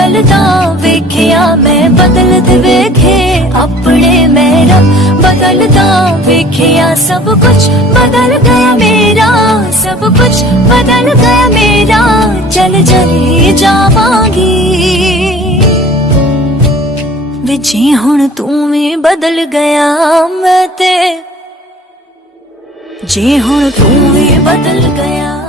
बदलदा वेखिया मैं बदलते वेखे अपने मेरा बदलदा वेखिया सब कुछ बदल गया मेरा सब कुछ बदल गया मेरा चल चली जावांगी वे जे हुण तू भी बदल गया मैं ते जे हुण तू भी बदल गया।